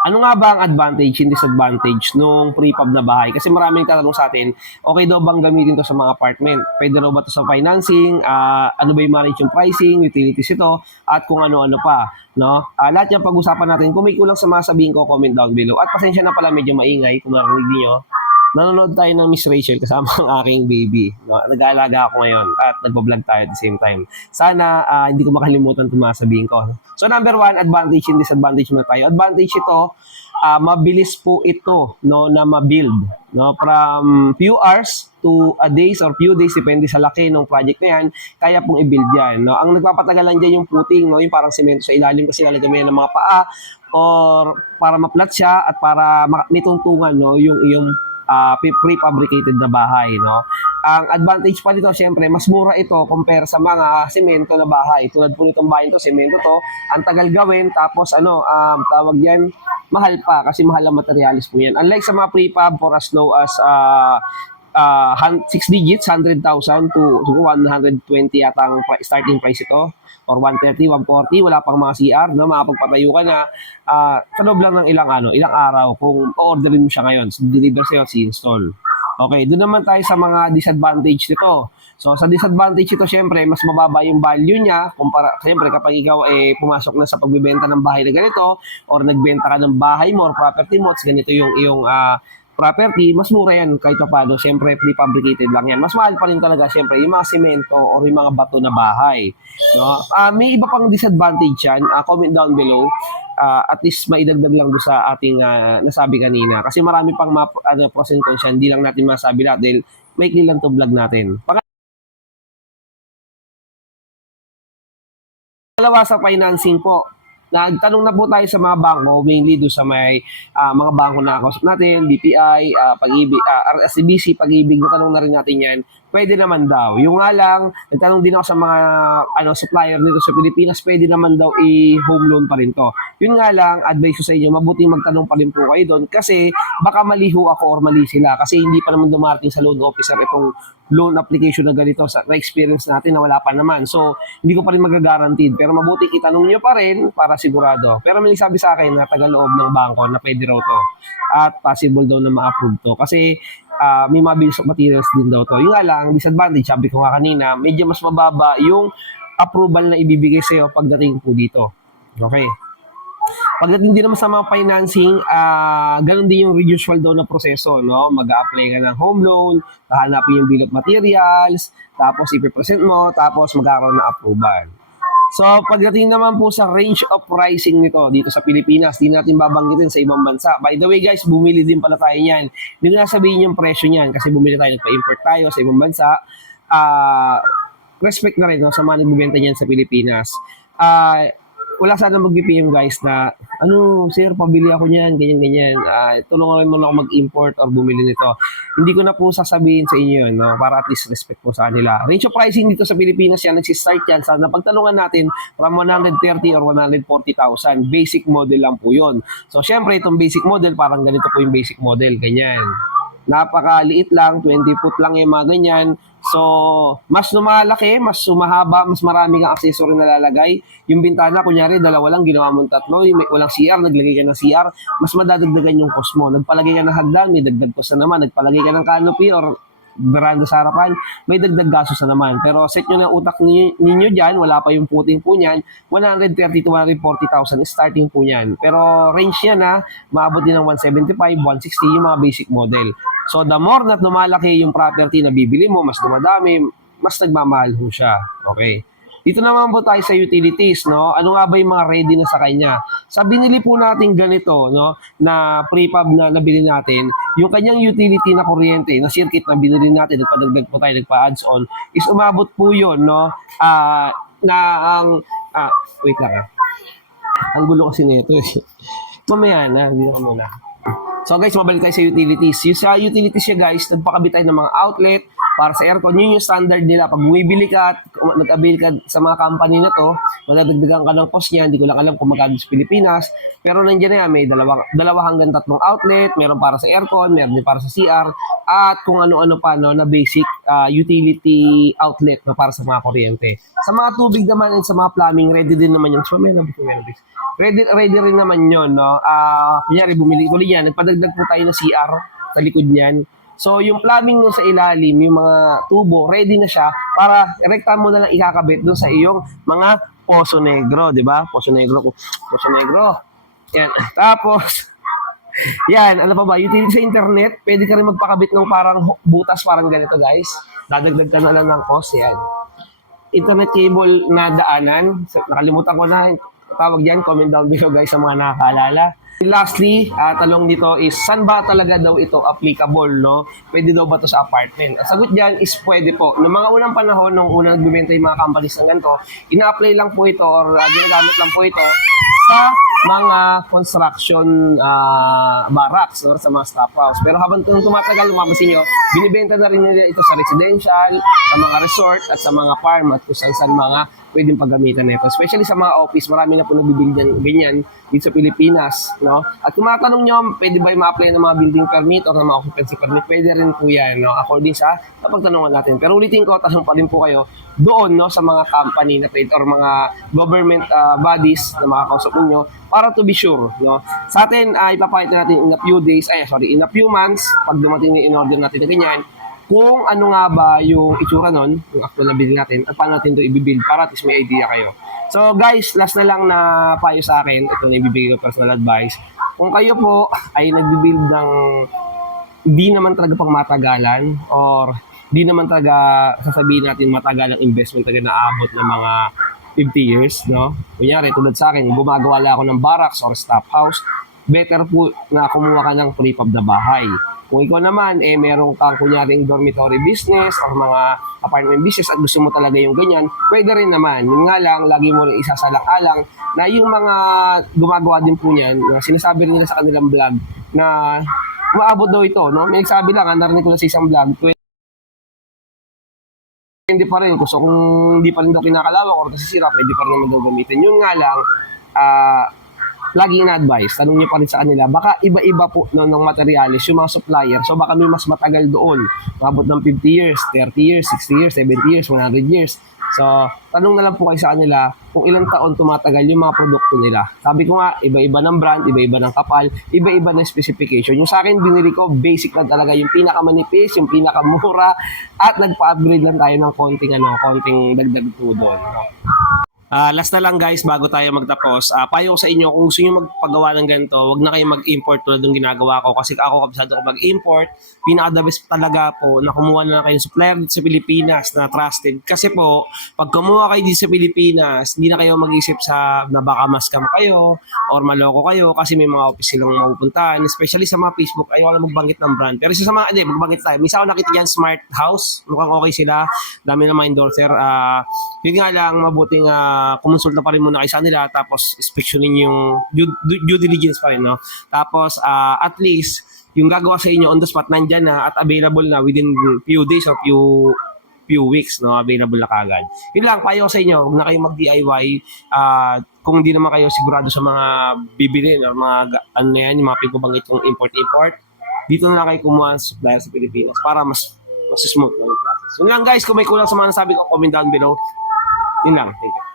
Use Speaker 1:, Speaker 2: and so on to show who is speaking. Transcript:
Speaker 1: Ano nga ba ang advantage and disadvantage nung prefab na bahay? Kasi maraming tatanong sa atin, okay daw bang gamitin to sa mga apartment? Pwede raw ba to sa financing? Ah, ano ba yung manage yung pricing, utilities ito, at kung ano-ano pa. No? Ah, lahat yan pag-usapan natin. Kung may kulang sa mga sabihin ko, comment down below. At pasensya na pala medyo maingay kung narinig niyo. Nanonood tayo ng Miss Rachel kasama ang aking baby. Nag-aalaga ako ngayon at nagbablog tayo at the same time. Sana ah, hindi ko makalimutan itong mga ko. So number one, advantage and disadvantage muna tayo. Advantage ito, ah, mabilis po ito no, na ma-build. No? From few hours to a days or few days, depende sa laki ng project na yan, kaya pong i-build yan. No? Ang nagpapatagalan dyan yung puting, no? yung parang semento sa ilalim kasi lalagyan mo yan ng mga paa or para ma-flat siya at para ma- may tungtungan no? yung iyong pre- prefabricated na bahay, no? Ang advantage pa dito, syempre, mas mura ito compare sa mga semento na bahay. Tulad po nitong bahay to, semento to, ang tagal gawin, tapos ano, um, tawag yan, mahal pa kasi mahal ang materialis po yan. Unlike sa mga prefab for as low as uh, uh, 6 digits, 100,000 to siguro 120 yata ang starting price ito or 130, 140, wala pang mga CR, no? makapagpatayo ka na ah, sa lang ng ilang ano, ilang araw kung orderin mo siya ngayon, so deliver sa'yo at si-install. Okay, doon naman tayo sa mga disadvantage nito. So sa disadvantage ito, syempre, mas mababa yung value niya kumpara syempre kapag ikaw eh pumasok na sa pagbebenta ng bahay na ganito or nagbenta ka ng bahay mo or property mo, ganito yung iyong ah, property, mas mura yan kahit pa paano. Siyempre, prefabricated lang yan. Mas mahal pa rin talaga, siyempre, yung mga semento or yung mga bato na bahay. No? Ah, may iba pang disadvantage yan. Ah, comment down below. Ah, at least maidagdag lang doon sa ating ah, nasabi kanina. Kasi marami pang mga ano, pros and cons yan. Hindi lang natin masabi lahat dahil may lang to vlog natin. Pangalawa sa financing po, nagtanong na po tayo sa mga bangko, mainly doon sa may ah, mga bangko na kausap natin, BPI, ah, pag-ibig, ah, RSCBC, pag-ibig, natanong na rin natin yan. Pwede naman daw. Yung nga lang, nagtanong din ako sa mga ano supplier dito sa Pilipinas, pwede naman daw i-home loan pa rin to. Yun nga lang, advice ko sa inyo, mabuting magtanong pa rin po kayo doon kasi baka maliho ako or mali sila kasi hindi pa naman dumarating sa loan officer itong loan application na ganito sa na-experience natin na wala pa naman. So, hindi ko pa rin magagaranteed. Pero mabuti itanong nyo pa rin para sigurado. Pero may sabi sa akin na taga-loob ng bangko na pwede raw to. At possible daw na ma-approve to. Kasi ah, may mga bills of materials din daw to. Yung nga lang, disadvantage, sabi ko nga kanina, medyo mas mababa yung approval na ibibigay sa'yo pagdating po dito. Okay. Pagdating din naman sa mga financing, ah ganun din yung usual daw na proseso, no? Mag-a-apply ka ng home loan, hahanapin yung bill of materials, tapos ipipresent mo, tapos magkakaroon ng approval. So, pagdating naman po sa range of pricing nito dito sa Pilipinas, di natin babanggitin sa ibang bansa. By the way guys, bumili din pala tayo niyan. Hindi ko na sabihin yung presyo niyan kasi bumili tayo, nagpa-import tayo sa ibang bansa. Ah, respect na rin no, sa mga nagbibenta niyan sa Pilipinas. Ah, wala sana mag-BPM guys na ano, sir, pabili ako niyan, ganyan-ganyan. Ah, tulungan mo na ako mag-import or bumili nito. Hindi ko na po sasabihin sa inyo yun, no? para at least respect po sa kanila. Range of pricing dito sa Pilipinas yan, nagsistart yan sa napagtanungan natin from 130 or 140,000. Basic model lang po yun. So, syempre, itong basic model, parang ganito po yung basic model, ganyan. Napakaliit lang, 20 foot lang yung mga ganyan. So, mas lumalaki, mas sumahaba, mas marami kang accessory na lalagay. Yung bintana, kunyari, dalawa lang, ginawa mong tatlo. Yung may, walang CR, naglagay ka ng CR, mas madadagdagan yung cost mo. Nagpalagay ka ng hagdan, may dagdag cost na naman. Nagpalagay ka ng canopy or veranda sa harapan, may dagdag gastos na naman. Pero set nyo ng utak ninyo, ninyo dyan, wala pa yung puting po niyan, 130 to 140,000 starting po niyan. Pero range niya na, maabot din ng 175, 160 yung mga basic model. So the more na lumalaki yung property na bibili mo, mas dumadami, mas nagmamahal ho siya. Okay. Dito naman po tayo sa utilities, no? Ano nga ba yung mga ready na sa kanya? Sa binili po natin ganito, no, na prefab na nabili natin, yung kanyang utility na kuryente, na circuit na binili natin, nagpadagdag po tayo, nagpa-adds on, is umabot po yun, no, ah, na ang, ah, wait lang ah. Ang gulo kasi nito eh. Mamaya na, hindi na muna. So guys, mabalik tayo sa utilities. Yung sa utilities siya guys, nagpakabit tayo ng mga outlet para sa aircon. Yun yung standard nila. Pag bumibili ka at nag-avail ka sa mga company na to, madadagdagan ka ng cost niya. Hindi ko lang alam kung magkano sa Pilipinas. Pero nandiyan na yan, may dalawa, dalawa hanggang tatlong outlet. Meron para sa aircon, meron din para sa CR. At kung ano-ano pa no, na basic ah, utility outlet na para sa mga kuryente. Sa mga tubig naman and sa mga plumbing, ready din naman yung... So, meron meron. Ready, ready rin naman yun, no? Ah, kunyari, bumili ko yan. Nagpadagdag po tayo ng CR sa likod niyan. So, yung plumbing nun sa ilalim, yung mga tubo, ready na siya para rekta mo na lang ikakabit dun sa iyong mga poso negro, di ba? Poso negro. Poso negro. Yan. Tapos, yan, ano pa ba? Utility sa internet, pwede ka rin magpakabit ng parang butas parang ganito, guys. Dadagdag ka na lang ng cost, yan. Internet cable na daanan, nakalimutan ko na, tawag yan, comment down below guys sa mga nakakaalala. Lastly, ah, talong dito is, saan ba talaga daw ito applicable, no? Pwede daw ba to sa apartment? Ang sagot dyan is pwede po. Noong mga unang panahon, nung unang nagbibenta yung mga companies ng ganito, ina-apply lang po ito or uh, ginagamit lang po ito sa mga construction ah, barracks or sa mga staff house. Pero habang tum- tumatagal, lumabasin nyo, binibenta na rin nila ito sa residential, sa mga resort, at sa mga farm, at kung saan-saan mga pwedeng paggamitan nito. Especially sa mga office, marami na po nabibili ng ganyan dito sa Pilipinas. No? At kung matanong nyo, pwede ba ma-apply ng mga building permit o ng mga occupancy permit? Pwede rin po yan, no? according sa napagtanungan natin. Pero ulitin ko, tanong pa rin po kayo doon no, sa mga company na trade or mga government ah, bodies na makakausap ninyo para to be sure. No? Sa atin, ay ipapakita natin in a few days, ay sorry, in a few months, pag dumating yung in-order natin na ganyan, kung ano nga ba yung itsura nun, yung actual na bill natin, at paano natin ito i-build para at least may idea kayo. So guys, last na lang na payo sa akin, ito na ibibigay ko personal advice. Kung kayo po ay nagbi-build ng di naman talaga pang matagalan or di naman talaga sasabihin natin matagal ang investment talaga na abot ng mga 50 years, no? Kunyari, tulad sa akin, gumagawa lang ako ng barracks or staff house, better po na kumuha ka ng prefab na bahay. Kung ikaw naman, eh, meron kang kunyaring dormitory business or mga apartment business at gusto mo talaga yung ganyan, pwede rin naman. Yun nga lang, lagi mo rin isasalang-alang na yung mga gumagawa din po niyan, na sinasabi rin nila sa kanilang vlog na maabot daw ito, no? May nagsabi lang, ah, narinig ko na sa isang vlog, hindi pa rin. Gusto kung hindi pa rin daw kinakalawang or nasisira, pwede pa rin naman daw gamitin. Yun nga lang, ah, lagi na-advise, tanong niyo pa rin sa kanila, baka iba-iba po no, ng materialis, yung mga supplier, so baka may mas matagal doon, mabot ng 50 years, 30 years, 60 years, 70 years, 100 years. So, tanong na lang po kayo sa kanila kung ilang taon tumatagal yung mga produkto nila. Sabi ko nga, iba-iba ng brand, iba-iba ng kapal, iba-iba ng specification. Yung sa akin, binili ko, basic lang talaga, yung pinakamanipis, yung pinakamura, at nagpa-upgrade lang tayo ng konting, ano, konting dagdag po doon. Ah, last na lang guys, bago tayo magtapos, ah payo ko sa inyo, kung gusto niyo magpagawa ng ganito, wag na kayo mag-import tulad ng ginagawa ko. Kasi ako kabisado ko mag-import, pinaka-the talaga po na kumuha na lang kayo ng supplier sa Pilipinas na trusted. Kasi po, pag kumuha kayo dito sa Pilipinas, hindi na kayo mag-isip sa na baka ma-scam kayo or maloko kayo kasi may mga office silang mapupuntahan. Especially sa mga Facebook, ayaw lang magbanggit ng brand. Pero isa sa mga, hindi, magbanggit tayo. Misa ako nakita dyan, Smart House. Mukhang okay sila. Dami na mga endorser. Ah, yun nga lang, mabuting uh, kumonsulta pa rin muna kayo sa nila tapos inspectionin yung due, due- diligence pa rin, no? Tapos, ah, at least, yung gagawa sa inyo on the spot, nandyan na at available na within few days or few few weeks, no? Available na kagad. Yun lang, payo sa inyo, huwag na kayo mag-DIY. ah, kung hindi naman kayo sigurado sa mga bibilin or mga, ga- ano na yan, yung mga pagbabanggit kong import-import, dito na lang kayo kumuha ng supplier sa Pilipinas para mas mas smooth lang yung process. Yun lang guys, kung may kulang sa mga nasabi ko, comment down below. Yun lang. Thank you.